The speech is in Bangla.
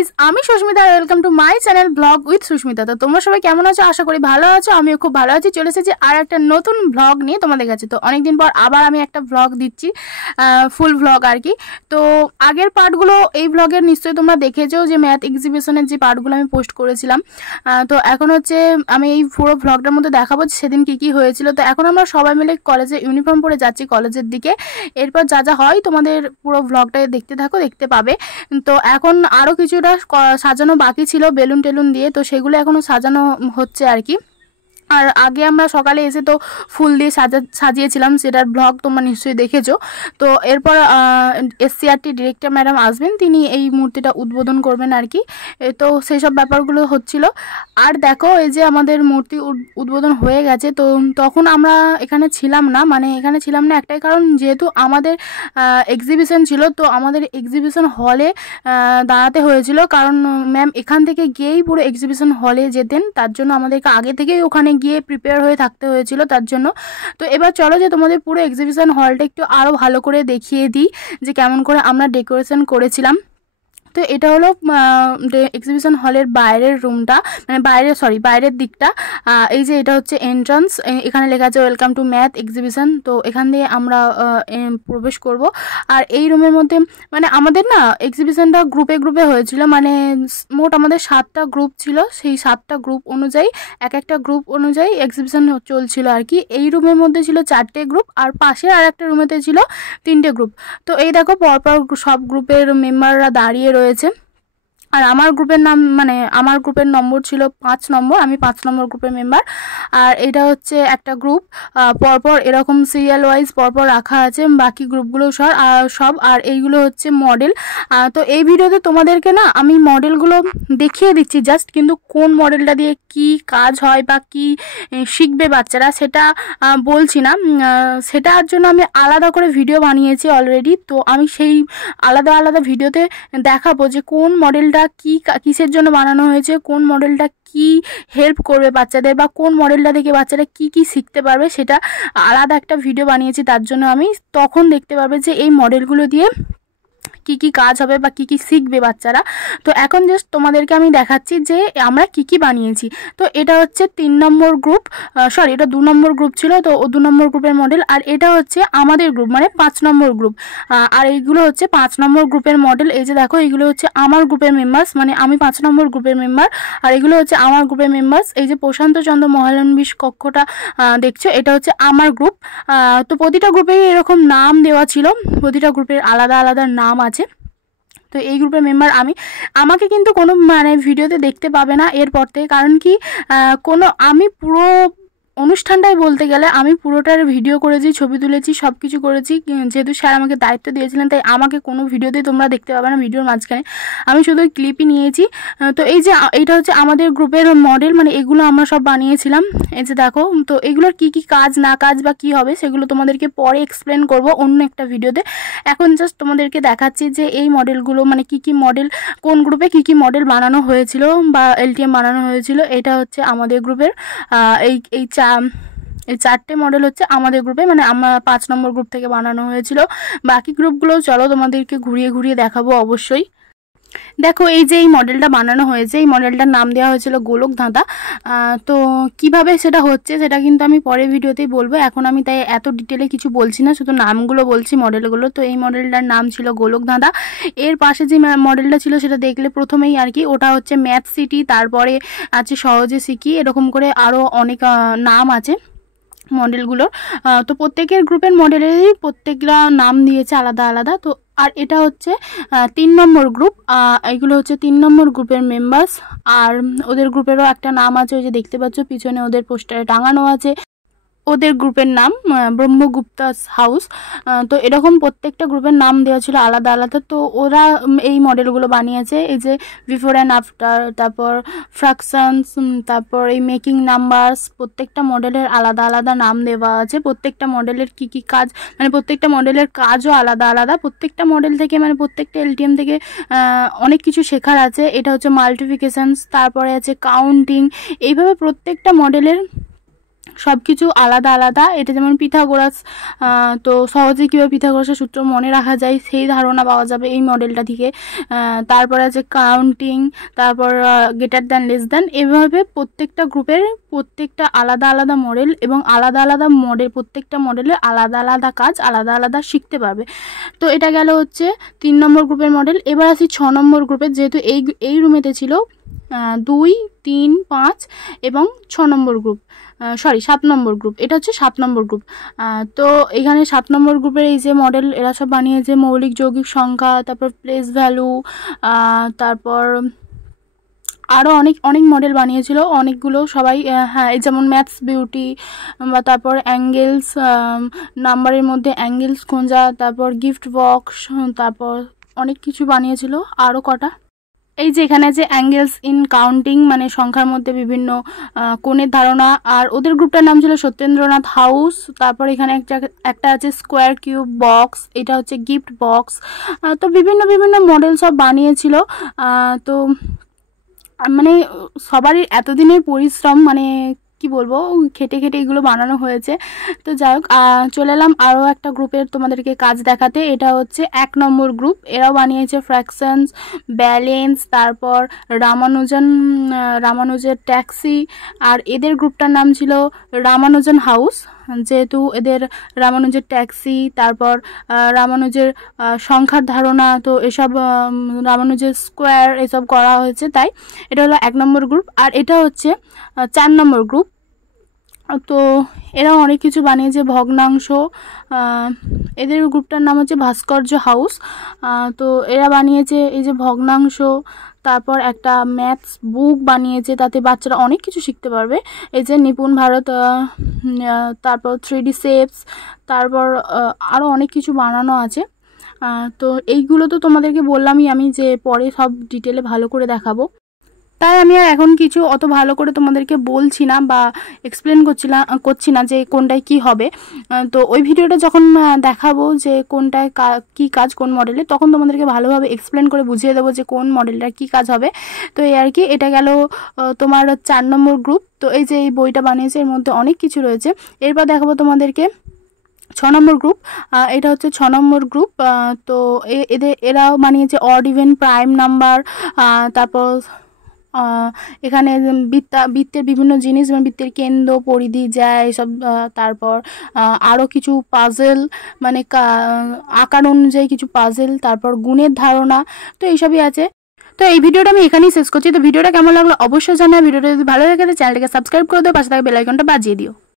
গাইজ, আমি Sushmita, welcome to my channel blog with Sushmita. তো তোমরা সবাই কেমন আছো? আশা করি ভালো আছো। আমিও খুব ভালো আছি। চলে এসেছি আর একটা নতুন ব্লগ নিয়ে তোমাদের কাছে। তো অনেকদিন পর আবার আমি একটা ব্লগ দিচ্ছি, ফুল ব্লগ আর কি। তো আগের পার্টগুলো এই ব্লগের নিশ্চয়ই তোমরা দেখেছো, যে ম্যাথ এক্সিবিশনের যে পার্টগুলো আমি পোস্ট করেছিলাম। তো এখন হচ্ছে আমি এই পুরো ব্লগটার মধ্যে দেখাবো সেদিন কি কি হয়েছিল। তো এখন আমরা সবাই মিলে কলেজে ইউনিফর্ম পরে যাচ্ছি কলেজের দিকে। এরপর যা যা হয় তোমাদের পুরো ব্লগটা দেখতে থাকো, দেখতে পাবে। তো এখন আরও কিছুটা সাজানো বাকি ছিল বেলুন টেলুন দিয়ে, তো সেগুলো এখনও সাজানো হচ্ছে আর কি। আর আগে আমরা সকালে এসে তো ফুল দিয়ে সাজিয়েছিলাম, সেটার ব্লগ তোমরা নিশ্চয়ই দেখেছো। তো এরপর এসসিআরটি ডিরেক্টর ম্যাডাম আসবেন, তিনি এই মূর্তিটা উদ্বোধন করবেন আর কি। তো সেই সব ব্যাপারগুলো হচ্ছিল। আর দেখো, এই যে আমাদের মূর্তি উদ্বোধন হয়ে গেছে। তো তখন আমরা এখানে ছিলাম না, এখানে ছিলাম না একটাই কারণ, যেহেতু আমাদের এক্সিবিশন ছিল, তো আমাদের এক্সিবিশন হলে দাঁড়াতে হয়েছিল। কারণ ম্যাম এখান থেকে গিয়েই পুরো এক্সিবিশন হলে যেতেন, তার জন্য আমাদেরকে আগে থেকেই ওখানে গিয়ে প্রিপেয়ার হয়ে থাকতে হয়েছিল তার জন্য। তো এবার চলো যে তোমাদের পুরো এক্সিবিশন হলটা একটু আরও ভালো করে দেখিয়ে দিই, যে কেমন করে আমরা ডেকোরেশন করেছিলাম। তো এটা হলো এক্সিবিশন হলের বাইরের রুমটা, বাইরের দিকটা। এই যে এটা হচ্ছে এন্ট্রান্স, এখানে লেখা আছে ওয়েলকাম টু ম্যাথ এক্সিবিশন। তো এখান দিয়ে আমরা প্রবেশ করব। আর এই রুমের মধ্যে আমাদের না এক্সিবিশনটা গ্রুপে গ্রুপে হয়েছিল, মোট আমাদের 7টা গ্রুপ ছিল। সেই 7টা গ্রুপ অনুযায়ী এক একটা গ্রুপ অনুযায়ী এক্সিবিশন চলছিল আর কি। এই রুমের মধ্যে ছিল 4টে গ্রুপ, আর পাশের আর একটা রুমেতে ছিল 3টে গ্রুপ। তো এই দেখো পরপর সব গ্রুপের মেম্বাররা দাঁড়িয়ে রয়েছে। আর আমার গ্রুপের নাম আমার গ্রুপের নম্বর ছিল 5 নম্বর, আমি 5 নম্বর গ্রুপের মেম্বার। আর এটা হচ্ছে একটা গ্রুপ, পরপর এরকম সিরিয়াল ওয়াইজ পরপর রাখা আছে, বাকি গ্রুপগুলো সব। আর এইগুলো হচ্ছে মডেল। তো এই ভিডিওতে তোমাদেরকে না আমি মডেলগুলো দেখিয়ে দিচ্ছি জাস্ট, কিন্তু কোন মডেলটা দিয়ে কি কাজ হয় বা কি শিখবে বাচ্চারা সেটা বলছি না। সেটার জন্য আমি আলাদা করে ভিডিও বানিয়েছি অলরেডি। তো আমি সেই আলাদা আলাদা ভিডিওতে দেখাবো যে কোন মডেলটা কিসের জন্য বানানো হয়েছে, কোন মডেলটা কি হেল্প করবে বাচ্চাদের, বা কোন মডেলটা থেকে বাচ্চারা কি শিখতে পারবে, সেটা আলাদা একটা ভিডিও বানিয়েছি। তার জন্য আমি তখন দেখতে পারবে যে এই মডেলগুলো দিয়ে কি কাজ হবে বা কি শিখবে বাচ্চারা। তো এখন জাস্ট তোমাদেরকে আমি দেখাচ্ছি যে আমরা কি বানিয়েছি। তো এটা হচ্ছে 3 নম্বর গ্রুপ, এটা 2 নম্বর গ্রুপ ছিল, তো 2 নম্বর গ্রুপের মডেল। আর এটা হচ্ছে আমাদের গ্রুপ 5 নম্বর গ্রুপ। আর এইগুলো হচ্ছে 5 নম্বর গ্রুপের মডেল। এই যে দেখো, এইগুলো হচ্ছে আমার গ্রুপের মেম্বার্স, আমি 5 নম্বর গ্রুপের মেম্বার। আর এগুলো হচ্ছে আমার গ্রুপের মেম্বার্স। এই যে প্রশান্ত চন্দ্র মহালনবিশ কক্ষটা দেখছো, এটা হচ্ছে আমার গ্রুপ। তো প্রতিটা গ্রুপেই এরকম নাম দেওয়া ছিল, প্রতিটা গ্রুপের আলাদা আলাদা নাম আছে। তো এই গ্রুপের মেম্বার আমাকে কিন্তু কোনো ভিডিওতে দেখতে পাবে না এরপর থেকে, কারণ কি আমি পুরো অনুষ্ঠানটাই বলতে গেলে আমি পুরোটার ভিডিও করেছি, ছবি তুলেছি, সব কিছু করেছি। যেহেতু স্যার আমাকে দায়িত্ব দিয়েছিলেন, তাই আমাকে কোনো ভিডিওতেই তোমরা দেখতে পাবে না ভিডিওর মাঝখানে, আমি শুধু ক্লিপই নিয়েছি। তো এই যে এইটা হচ্ছে আমাদের গ্রুপের মডেল, এগুলো আমরা সব বানিয়েছিলাম। এই যে দেখো, তো এগুলোর কি কাজ না কাজ বা কি হবে সেগুলো তোমাদেরকে পরে এক্সপ্লেন করব অন্য একটা ভিডিওতে। এখন জাস্ট তোমাদেরকে দেখাচ্ছি যে এই মডেলগুলো কি মডেল, কোন গ্রুপে কি মডেল বানানো হয়েছিল বা এলটিএম বানানো হয়েছিল। এটা হচ্ছে আমাদের গ্রুপের এই 4টে মডেল হচ্ছে আমাদের গ্রুপে, আমরা 5 নম্বর গ্রুপ থেকে বানানো হয়েছিল। বাকি গ্রুপগুলো চলো তোমাদেরকে ঘুরিয়ে ঘুরিয়ে দেখাবো অবশ্যই। দেখো, এই যে এই মডেলটা বানানো হয়েছে, এই মডেলটার নাম দেওয়া হয়েছিল গোলক ধাঁধা। তো কিভাবে সেটা হচ্ছে সেটা কিন্তু আমি পরের ভিডিওতেই বলবো, এখন আমি তাই এত ডিটেলে কিছু বলছি না, শুধু নামগুলো বলছি মডেলগুলো। তো এই মডেলটার নাম ছিল গোলক ধাঁধা। এর পাশে যে মডেলটা ছিল সেটা দেখলে প্রথমেই আর কি, ওটা হচ্ছে ম্যাথ সিটি, তারপরে আছে সহজে শিখি, এরকম করে আরও অনেক নাম আছে মডেলগুলোর। তো প্রত্যেকের গ্রুপের মডেলেরই প্রত্যেকটা নাম দিয়েছে আলাদা আলাদা। তো আর এটা হচ্ছে 3 নম্বর গ্রুপ, এইগুলো হচ্ছে 3 নম্বর গ্রুপের মেম্বার্স। আর ওদের গ্রুপেরও একটা নাম আছে, ওই যে দেখতে পাচ্ছ পিছনে ওদের পোস্টারে টাঙানো আছে, ওদের গ্রুপের নাম ব্রহ্মগুপ্তা হাউস। তো এরকম প্রত্যেকটা গ্রুপের নাম দেওয়া ছিল আলাদা আলাদা। তো ওরা এই মডেলগুলো বানিয়েছে, এই যে বিফোর অ্যান্ড আফটার, তারপর ফ্র্যাকশনস, তারপর এই মেকিং নাম্বারস, প্রত্যেকটা মডেলের আলাদা আলাদা নাম দেওয়া আছে। প্রত্যেকটা মডেলের কি কাজ, প্রত্যেকটা মডেলের কাজও আলাদা আলাদা। প্রত্যেকটা মডেল থেকে প্রত্যেকটা এলটিএম থেকে অনেক কিছু শেখার আছে। এটা হচ্ছে মাল্টিপ্লিকেশনস, তারপরে আছে কাউন্টিং, এইভাবে প্রত্যেকটা মডেলের সব কিছু আলাদা আলাদা। এটা যেমন পিথাগোরাস, তো সহজে কীভাবে পিথাগোরাসের সূত্র মনে রাখা যায় সেই ধারণা পাওয়া যাবে এই মডেলটা থেকে। তারপর আছে কাউন্টিং, তারপর গ্রেটার দ্যান, লেস দ্যান, এভাবে প্রত্যেকটা গ্রুপের প্রত্যেকটা আলাদা আলাদা মডেল এবং আলাদা আলাদা মডেল, প্রত্যেকটা মডেলের আলাদা আলাদা কাজ আলাদা আলাদা শিখতে পারবে। তো এটা গেল হচ্ছে 3 নম্বর গ্রুপের মডেল। এবার আসি 6 নম্বর গ্রুপের, যেহেতু এই রুমেতে ছিল 2, 3, 5 এবং 6 নম্বর গ্রুপ, 7 নম্বর গ্রুপ। এটা হচ্ছে 7 নম্বর গ্রুপ। তো এখানে 7 নম্বর গ্রুপের এই যে মডেল এরা সব বানিয়েছে মৌলিক যৌগিক সংখ্যা, তারপর প্লেস ভ্যালু, তারপর আরও অনেক মডেল বানিয়েছিল অনেকগুলো সবাই। হ্যাঁ, এই যেমন ম্যাথস বিউটি, বা তারপর অ্যাঙ্গেলস, নাম্বারের মধ্যে অ্যাঙ্গেলস খোঁজা, তারপর গিফট বক্স, তারপর অনেক কিছু বানিয়েছিল আরও কটা। এই যে এখানে আছে অ্যাঙ্গেলস ইন কাউন্টিং, মানে সংখ্যার মধ্যে বিভিন্ন কোণের ধারণা, আর ওদের গ্রুপটার নাম ছিল সত্যেন্দ্রনাথ হাউস। তারপর এখানে একটা আছে স্কোয়ার কিউব বক্স, এটা হচ্ছে গিফট বক্স। তো বিভিন্ন মডেল সব বানিয়েছিল। তো মানে সবারই এতদিনের পরিশ্রম, মানে কি বলবো, খেটে এগুলো বানানো হয়েছে। তো যাই হোক, চলে এলাম আরও একটা গ্রুপের তোমাদেরকে কাজ দেখাতে। এটা হচ্ছে 1 নম্বর গ্রুপ। এরাও বানিয়েছে ফ্র্যাকশনস, ব্যালেন্স, তারপর রামানুজের ট্যাক্সি, আর এদের গ্রুপটার নাম ছিল রামানুজন হাউস, যেহেতু এদের রামানুজের ট্যাক্সি, তারপর রামানুজের সংখ্যার ধারণা, তো এসব রামানুজের স্কোয়ার এসব করা হয়েছে, তাই এটা হলো 1 নম্বর গ্রুপ। আর এটা হচ্ছে 4 নম্বর গ্রুপ। তো এরাও অনেক কিছু বানিয়েছে, ভগ্নাংশ, এদের গ্রুপটার নাম হচ্ছে ভাস্কর্য হাউস। তো এরা বানিয়েছে এই যে ভগ্নাংশ, তারপর একটা ম্যাথস বুক বানিয়েছে, তাতে বাচ্চারা অনেক কিছু শিখতে পারবে। এই যে নিপুণ ভারত, তারপর 3D শেপস, তারপর আরও অনেক কিছু বানানো আছে। তো এইগুলো তো তোমাদেরকে বললামই আমি, যে পরে সব ডিটেলে ভালো করে দেখাবো, তাই আমি আর এখন কিছু অত ভালো করে তোমাদেরকে বলছি না বা এক্সপ্লেন করছি না যে কোনটায় কি হবে। তো ওই ভিডিওটা যখন দেখাবো যে কোনটায় কি কাজ কোন মডেলে, তখন তোমাদেরকে ভালোভাবে এক্সপ্লেন করে বুঝিয়ে দেবো যে কোন মডেলটার কি কাজ হবে। তো এই আর কি, এটা গেল তোমার 4 নম্বর গ্রুপ। তো এই যে এই বইটা বানিয়েছে, এর মধ্যে অনেক কিছু রয়েছে। এরপর দেখাবো তোমাদেরকে 6 নম্বর গ্রুপ। এটা হচ্ছে 6 নম্বর গ্রুপ। তো এরাও বানিয়েছে অড ইভেন প্রাইম নাম্বার, তারপর এখানে বৃত্তের বিভিন্ন জিনিস, যেমন বৃত্তের কেন্দ্র, পরিধি, যায় এসব, তারপর আরও কিছু পাজেল, মানে আকার অনুযায়ী কিছু পাজেল, তারপর গুণের ধারণা, তো এইসবই আছে। তো এই ভিডিওটা আমি এখানেই শেষ করছি। তো ভিডিওটা কেমন লাগলো অবশ্যই জানাও। ভিডিওটা যদি ভালো লাগে চ্যানেলটাকে সাবস্ক্রাইব করে দিও, পাশে থাকা বেল আইকনটা বাজিয়ে দিও।